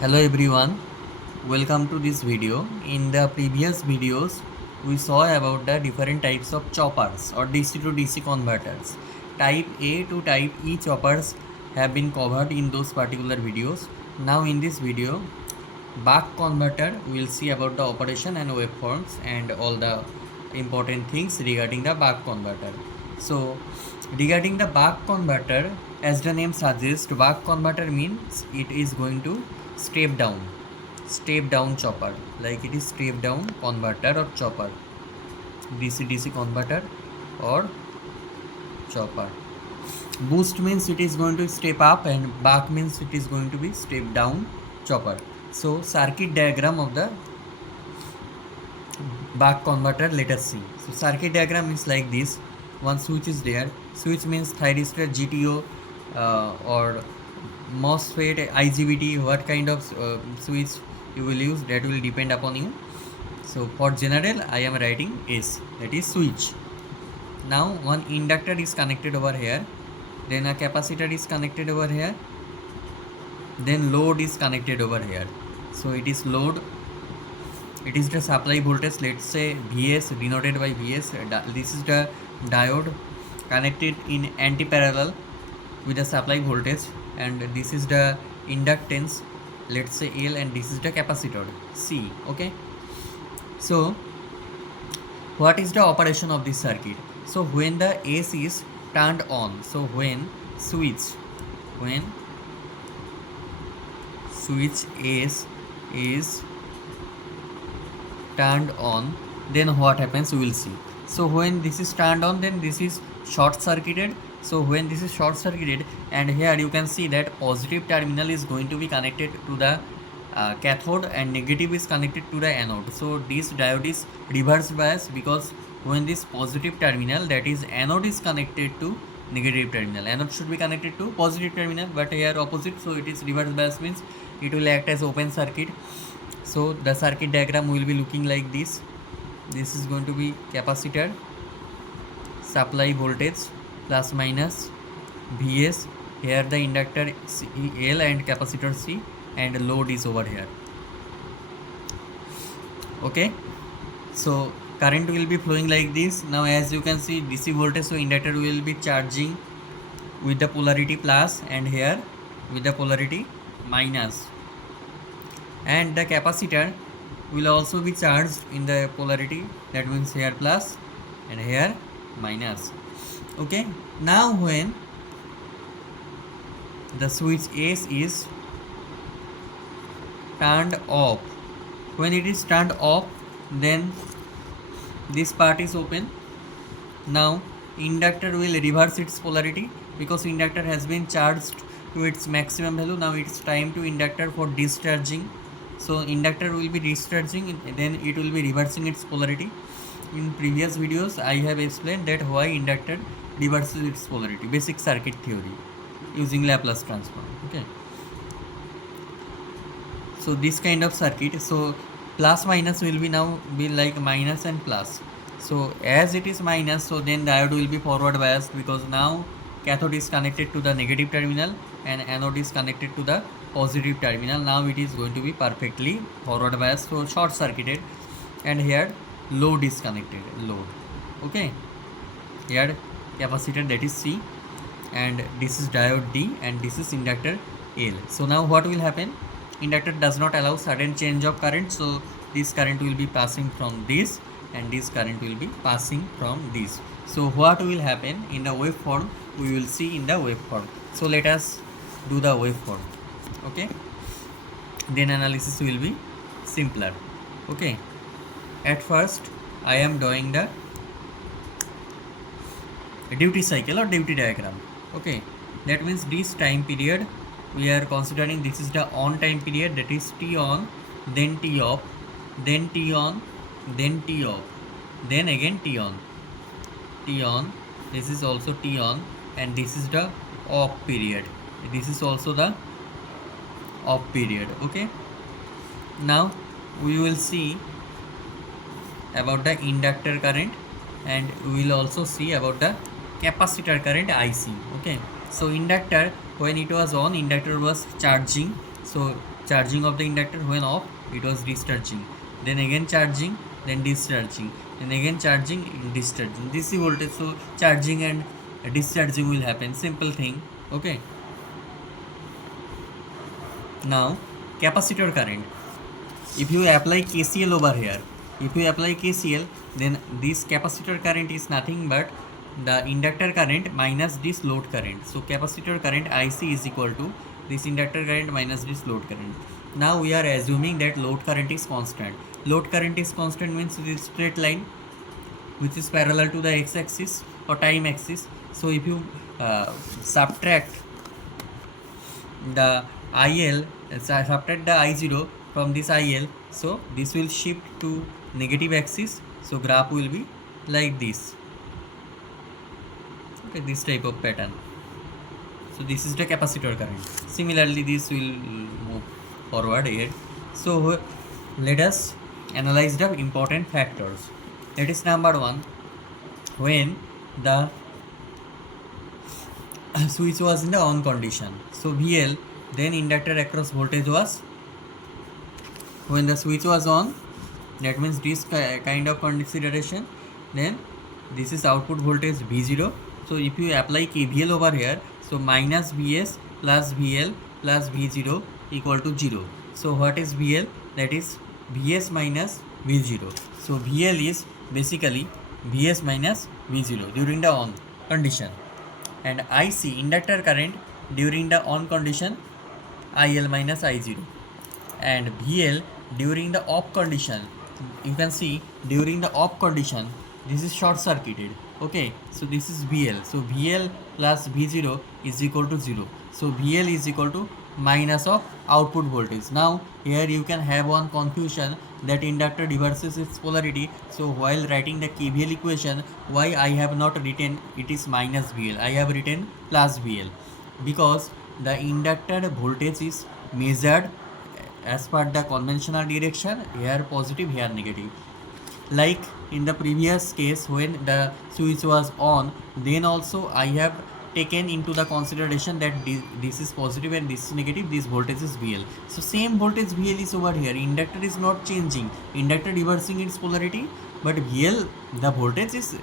Hello everyone, welcome to this video. In the previous videos, we saw about the different types of choppers or DC to DC converters. Type A to type E choppers have been covered in those particular videos. Now in this video, buck converter, we will see about the operation and waveforms and all the important things regarding the buck converter. So regarding the buck converter, as the name suggests, buck converter means it is going to step down chopper, like it is step down converter or chopper, DC DC converter or chopper. Boost means it is going to step up and buck means it is going to be step down chopper. So circuit diagram of the buck converter, let us see. So circuit diagram is like this. One switch is there. Switch means thyristor, GTO, or MOSFET, IGBT. What kind of switch you will use, that will depend upon you. So for general I am writing S, that is switch. Now one inductor is connected over here, then a capacitor is connected over here, then load is connected over here. So it is load, it is the supply voltage, let's say Vs, denoted by Vs. This is the diode connected in anti-parallel with the supply voltage, and this is the inductance, let's say L, and this is the capacitor C. Okay, so what is the operation of this circuit? So when the S is turned on, so when switch S is turned on, then what happens we will see. So when this is turned on, then this is short circuited. So when this is short circuited, and here you can see that positive terminal is going to be connected to the cathode and negative is connected to the anode. So this diode is reverse bias, because when this positive terminal, that is anode, is connected to negative terminal, anode should be connected to positive terminal, but here opposite, so it is reverse bias, means it will act as open circuit. So the circuit diagram will be looking like this. This is going to be capacitor, supply voltage plus minus Vs, here the inductor L and capacitor C, and load is over here. Okay, so current will be flowing like this. Now as you can see, DC voltage, so inductor will be charging with the polarity plus, and here with the polarity minus, and the capacitor will also be charged in the polarity, that means here plus and here minus. Okay, now when the switch S is turned off, when it is turned off, then this part is open. Now inductor will reverse its polarity, because inductor has been charged to its maximum value. Now it's time to inductor for discharging. So inductor will be discharging, then it will be reversing its polarity. In previous videos I have explained that why inductor reverses its polarity, basic circuit theory using Laplace transform. Okay, so this kind of circuit, so plus minus will be now be like minus and plus. So as it is minus, so then diode will be forward biased, because now cathode is connected to the negative terminal and anode is connected to the positive terminal. Now it is going to be perfectly forward biased, so short circuited, and here load is connected, load. Okay, here capacitor, that is C, and this is diode D, and this is inductor L. So now what will happen? Inductor does not allow sudden change of current, so this current will be passing from this and this current will be passing from this. So what will happen in the waveform, we will see in the waveform. So let us do the waveform. Okay, then analysis will be simpler. Okay, at first I am drawing the duty cycle or duty diagram. Okay, that means this time period we are considering, this is the on time period, that is T on, then T off, then T on, then T off, then again T on, this is also T on, and this is the off period, this is also the off period. Okay, now we will see about the inductor current, and we will also see about the capacitor current IC. Okay, so inductor, when it was on, inductor was charging, so charging of the inductor. When off, it was discharging, then again charging, then discharging, then again charging, discharging. This is voltage, so charging and discharging will happen, simple thing. Okay, now capacitor current. If you apply KCL over here, if you apply KCL, then this capacitor current is nothing but the inductor current minus this load current. So capacitor current IC is equal to this inductor current minus this load current. Now we are assuming that load current is constant. Load current is constant means it is straight line which is parallel to the x-axis or time axis. So if you subtract the IL, subtract the I0 from this IL, so this will shift to negative axis, so graph will be like this. Okay, this type of pattern. So this is the capacitor current. Similarly, this will move forward here. So let us analyze the important factors. That is number one, when the switch was in the on condition. So VL, then inductor across voltage was, when the switch was on, that means this kind of consideration, then this is output voltage V0. So if you apply KVL over here, so minus Vs plus VL plus V0 equal to 0. So what is VL? That is Vs minus V0. So VL is basically Vs minus V0 during the on condition, and IC, inductor current during the on condition, IL minus I0, and VL during the off condition. You can see during the off condition this is short circuited. Okay, so this is VL, so VL plus V0 is equal to 0. So VL is equal to minus of output voltage. Now here you can have one confusion that inductor reverses its polarity. So while writing the KVL equation, why I have not written it is minus VL, I have written plus VL, because the inductor voltage is measured as per the conventional direction, here positive, here negative. Like in the previous case, when the switch was on, then also I have taken into the consideration that this is positive and this is negative, this voltage is VL. So same voltage VL is over here, inductor is not changing, inductor reversing its polarity, but VL, the voltage is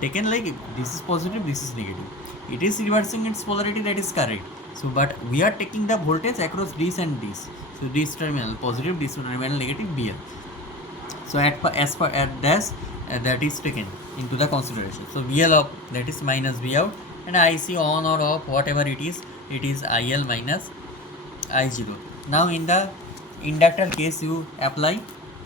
taken like this is positive, this is negative. It is reversing its polarity, that is correct. So but we are taking the voltage across this and this. So this terminal positive, this terminal negative, VL. So as per this that is taken into the consideration. So VL up, that is minus V out, and IC on or off, whatever it is IL minus I0. Now in the inductor case, you apply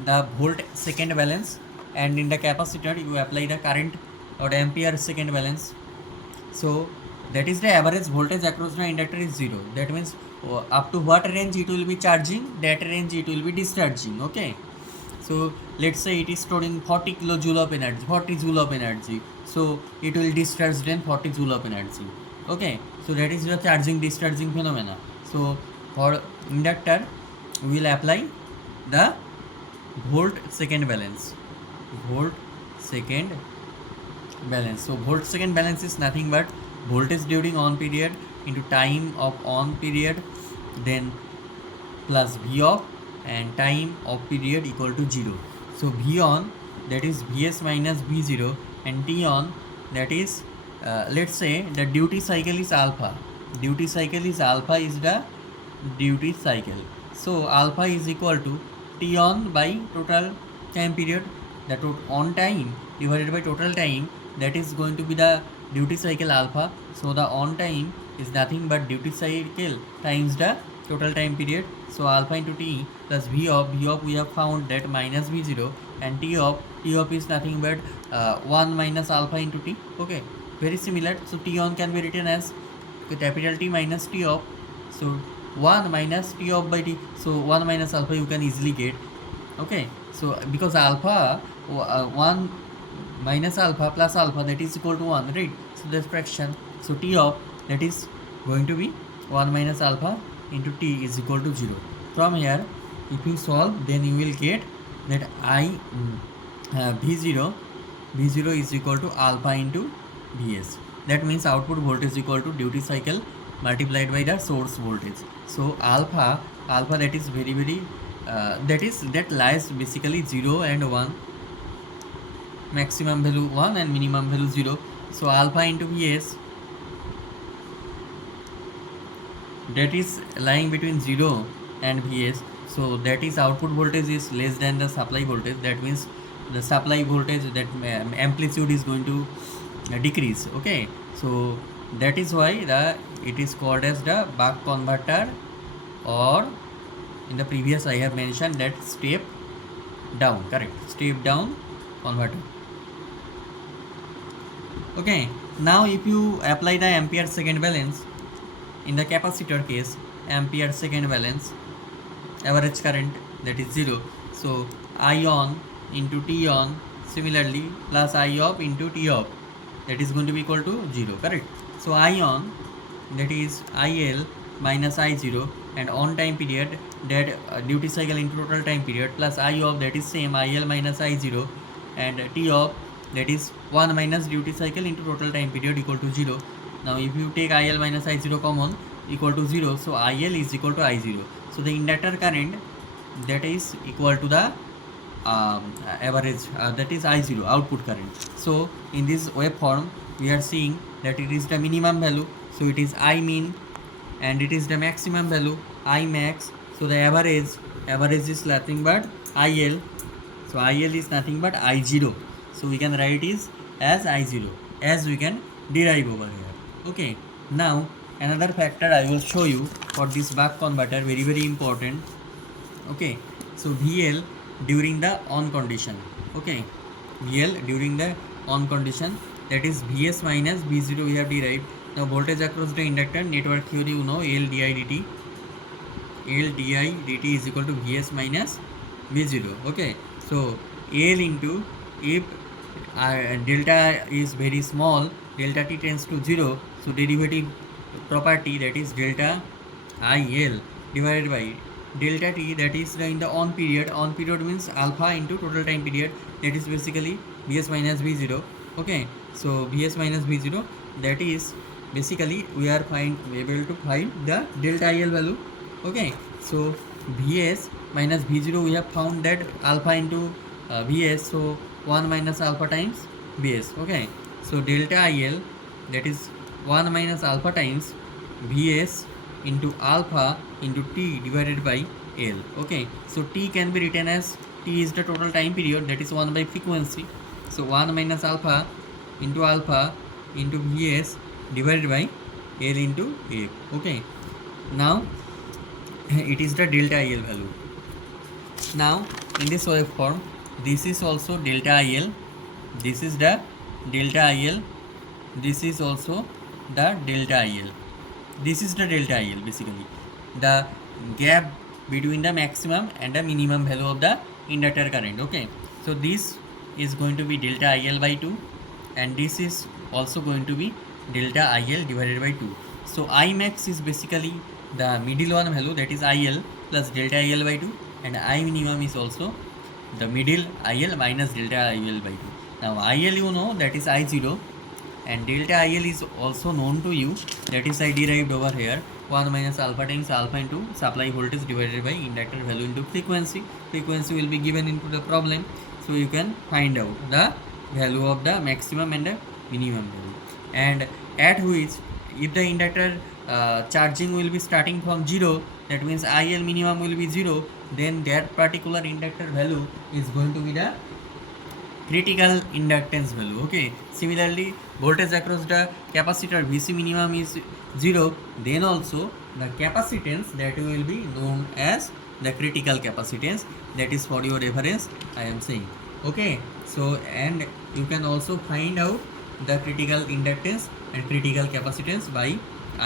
the volt second balance, and in the capacitor you apply the current or ampere second balance. So that is the average voltage across the inductor is 0. That means up to what range it will be charging, that range it will be discharging. Okay, so let's say it is stored in 40 kilojoule of energy, 40 joule of energy, so it will discharge then 40 joule of energy. Okay, so that is the charging discharging phenomena. So for inductor we will apply the volt second balance, volt second balance. So volt second balance is nothing but voltage during on period into time of on period, then plus V off, and time of period equal to 0. So V on, that is Vs minus V0, and T on, that is let's say the duty cycle is alpha. Duty cycle is alpha, is the duty cycle. So alpha is equal to T on by total time period, that on time divided by total time, that is going to be the duty cycle alpha. So the on time is nothing but duty cycle times the total time period. So alpha into T plus V of we have found that minus V0, and T of is nothing but 1 minus alpha into T. Okay, very similar. So T on can be written as capital T minus T of. So 1 minus T of by T. So 1 minus alpha you can easily get. Okay, so because alpha 1 minus alpha plus alpha, that is equal to 1, right? So the fraction, so T of, that is going to be 1 minus alpha into T is equal to 0. From here if you solve, then you will get that V0 is equal to alpha into Vs. That means output voltage is equal to duty cycle multiplied by the source voltage. So alpha alpha that is very that lies basically 0 and 1, maximum value 1 and minimum value 0. So alpha into Vs, that is lying between 0 and Vs, so that is output voltage is less than the supply voltage. That means the supply voltage, that amplitude is going to decrease. Okay, so that is why it is called as the buck converter, or in the previous I have mentioned that step down, correct, step down converter. Okay, now if you apply the ampere second balance in the capacitor case, ampere second balance, average current that is 0, so I on into T on, similarly plus I off into T off, that is going to be equal to 0, correct. So I on, that is IL minus I0, and on time period, that duty cycle into total time period, plus I off, that is same IL minus I0, and T off, that is 1 minus duty cycle into total time period equal to 0. Now if you take IL minus I0 common, equal to 0, so IL is equal to I0. So the inductor current that is equal to the average, that is I0, output current. So in this waveform we are seeing that it is the minimum value, so it is I min, and it is the maximum value I max. So the average is nothing but IL, so IL is nothing but I0, so we can write it as I0, as we can derive over here. Okay, now another factor I will show you for this buck converter, very important. Okay, so VL during the on condition. Okay, VL during the on condition, that is Vs minus V0 we have derived. Now voltage across the inductor network theory, you know, L di dt, L di dt is equal to Vs minus V0. Okay, so L into, if delta is very small, delta t tends to 0, so derivative property, that is delta IL divided by delta t, that is in the on period. On period means alpha into total time period, that is basically Vs minus V0. Okay, so Vs minus V0, that is basically we are able to find the delta IL value. Okay, so Vs minus V0, we have found that alpha into Vs, so 1 minus alpha times Vs. Okay, so delta IL, that is 1 minus alpha times Vs into alpha into T divided by L. Okay, so T can be written as, T is the total time period, that is 1 by frequency, so 1 minus alpha into Vs divided by L into A. Okay, now it is the delta IL value. Now in this waveform, this is also delta IL, this is the delta IL, this is also the delta IL, this is the delta IL, basically the gap between the maximum and the minimum value of the inductor current. Okay, so this is going to be delta IL by 2, and this is also going to be delta IL divided by 2. So I max is basically the middle one value, that is IL plus delta IL by 2, and I minimum is also the middle IL minus delta IL by 2. Now IL, you know, that is I0, and delta IL is also known to you, that is I derived over here, 1 minus alpha times alpha into supply voltage divided by inductor value into frequency. Frequency will be given into the problem, so you can find out the value of the maximum and the minimum value, and at which, if the inductor charging will be starting from 0, that means IL minimum will be 0, then that particular inductor value is going to be the critical inductance value. Okay, similarly voltage across the capacitor, Vc minimum is 0, then also the capacitance, that will be known as the critical capacitance. That is for your reference I am saying. Okay, so and you can also find out the critical inductance and critical capacitance by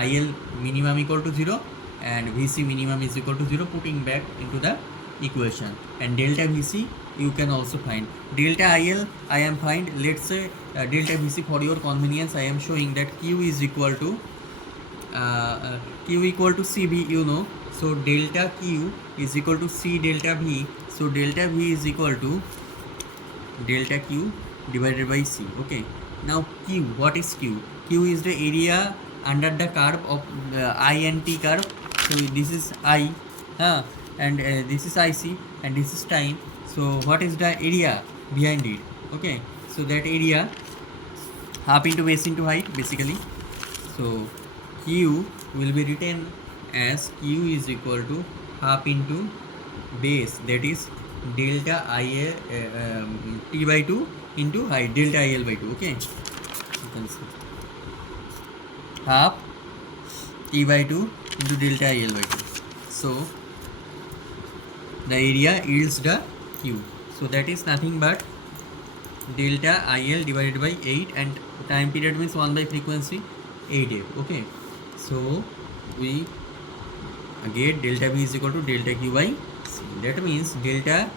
IL minimum equal to 0 and Vc minimum is equal to 0, putting back into the equation, and delta Vc you can also find. Delta IL I am find, let's say delta Vc, for your convenience I am showing that Q is equal to Cv, you know, so delta Q is equal to C delta V, so delta V is equal to delta Q divided by C. Okay, now Q, what is Q? Q is the area under the curve of I and T curve, so this is I, And this is IC and this is time. So what is the area behind it? Okay, so that area half into base into height basically. So Q will be written as Q is equal to half into base, that is delta IA T by 2 into height delta IL by 2. Okay, you can see half T by 2 into delta IL by 2. So the area yields the Q. So that is nothing but delta IL divided by 8, and time period means 1 by frequency 8f. Okay, so we get delta B is equal to delta Q by C. That means delta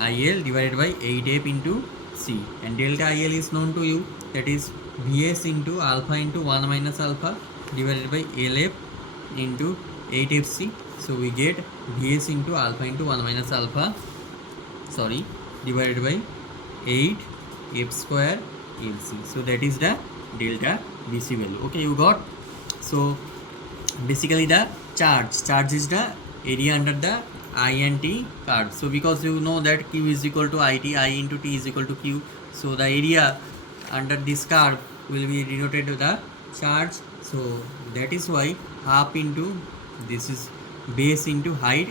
IL divided by 8f into C, and delta IL is known to you, that is Vs into alpha into 1 minus alpha divided by LF into 8fc. So we get Vs into alpha into 1 minus alpha, sorry, divided by 8 f square LC. So that is the delta BC value. Okay, you got. So basically the charge is the area under the I and T curve. So because you know that Q is equal to IT, I into T is equal to Q, so the area under this curve will be denoted to the charge. So that is why half into, this is base into height,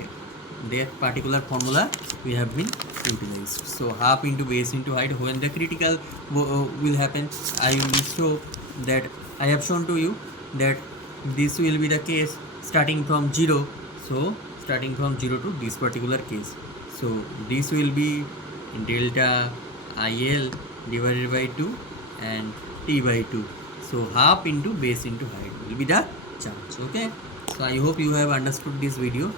that particular formula we have been utilized. So half into base into height. When the critical will happen, I will show that I have shown to you that this will be the case starting from 0. So starting from 0 to this particular case. So this will be delta IL divided by 2 and T by 2. So half into base into height will be the charge. Okay, so I hope you have understood this video.